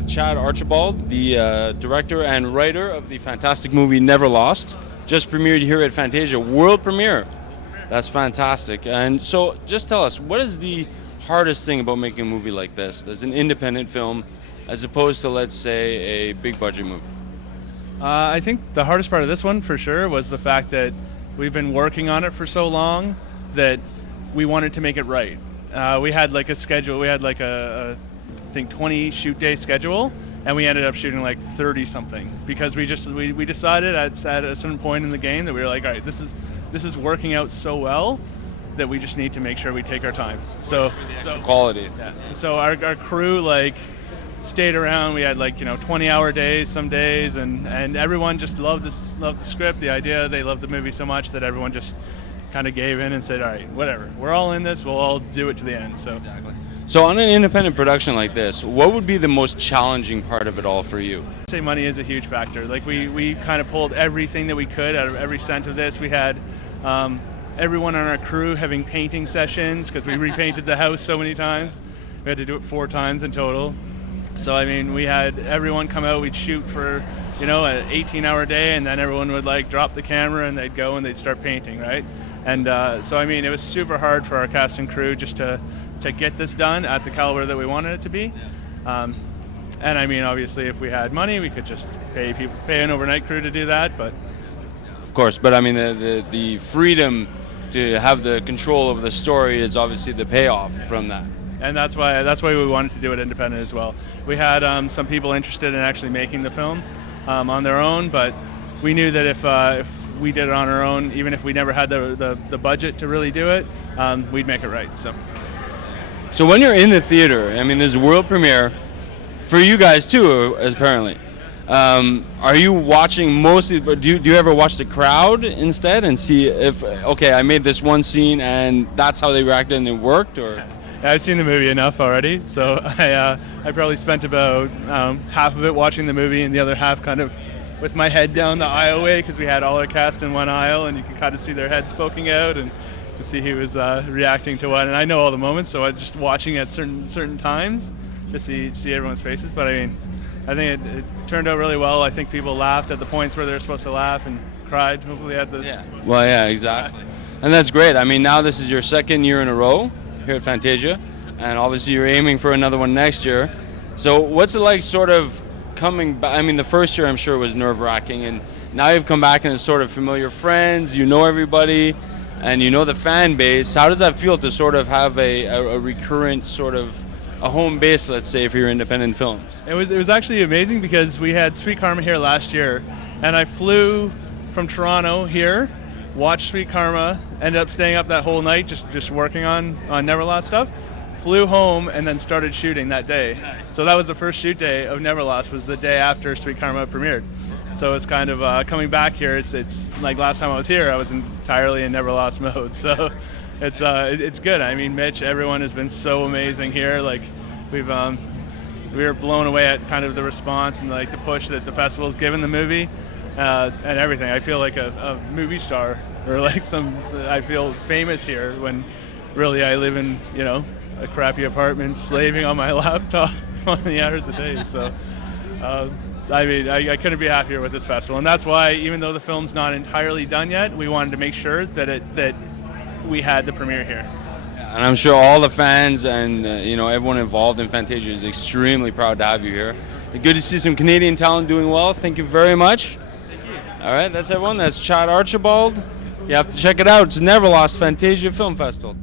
with Chad Archibald, the director and writer of the fantastic movie Neverlost. Just premiered here at Fantasia, world premiere. That's fantastic. And so just tell us, what is the hardest thing about making a movie like this, as an independent film, as opposed to, let's say, a big budget movie? I think the hardest part of this one, for sure, was the fact that we've been working on it for so long that we wanted to make it right. We had like a schedule, we had like I think 20 shoot day schedule, and we ended up shooting like 30 something because we decided at a certain point in the game that we were like, all right, this is working out so well that we just need to make sure we take our time. So quality. Yeah. So our crew like stayed around. We had like 20-hour days some days, and everyone just loved the script, the idea. They loved the movie so much that everyone just kind of gave in and said, all right, whatever, we're all in this, we'll all do it to the end. So exactly. So on an independent production like this, what would be the most challenging part of it all for you? I'd say money is a huge factor. Like we kind of pulled everything that we could out of every cent of this. We had everyone on our crew having painting sessions because we repainted the house so many times. We had to do it 4 times in total. So I mean, we had everyone come out, we'd shoot for an 18-hour day, and then everyone would like drop the camera and they'd go and they'd start painting, right? And so I mean, it was super hard for our cast and crew just to get this done at the caliber that we wanted it to be. And I mean, obviously, if we had money, we could just pay an overnight crew to do that. But of course, but I mean, the freedom to have the control over the story is obviously the payoff from that. And that's why we wanted to do it independent as well. We had some people interested in actually making the film on their own, but we knew that if we did it on our own, even if we never had the budget to really do it, we'd make it right. So when you're in the theater, I mean, there's a world premiere for you guys too, apparently. Are you watching mostly? Do you ever watch the crowd instead and see if I made this one scene and that's how they reacted and it worked, or? I've seen the movie enough already, so I probably spent about half of it watching the movie and the other half kind of with my head down the aisleway because we had all our cast in one aisle and you could kind of see their heads poking out and to see who was reacting to what. And I know all the moments, so I'm just watching at certain times to see everyone's faces. But I mean, I think it turned out really well. I think people laughed at the points where they were supposed to laugh and cried hopefully at the. Yeah. Well, yeah, exactly. And that's great. I mean, now this is your 2nd year in a row here at Fantasia, and obviously you're aiming for another one next year. So what's it like sort of coming back? I mean, the first year I'm sure was nerve-wracking, and now you've come back and it's sort of familiar friends, you know everybody, and you know the fan base. How does that feel to sort of have a recurrent sort of a home base, let's say, for your independent film? It was actually amazing because we had Sweet Karma here last year, and I flew from Toronto here, watched Sweet Karma, ended up staying up that whole night just working on Neverlost stuff, flew home, and then started shooting that day. Nice. So that was the first shoot day of Neverlost, was the day after Sweet Karma premiered. So it's kind of coming back here, it's like last time I was here, I was entirely in Neverlost mode. So it's good. I mean, Mitch, everyone has been so amazing here. Like we were blown away at kind of the response and like the push that the festival's given the movie. And everything. I feel like a movie star, or like I feel famous here when really I live in, a crappy apartment slaving on my laptop 20 hours a day. So, I mean, I couldn't be happier with this festival. And that's why, even though the film's not entirely done yet, we wanted to make sure that we had the premiere here. And I'm sure all the fans and everyone involved in Fantasia is extremely proud to have you here. Good to see some Canadian talent doing well. Thank you very much. All right, that's everyone. That's Chad Archibald. You have to check it out. It's Neverlost Fantasia Film Festival.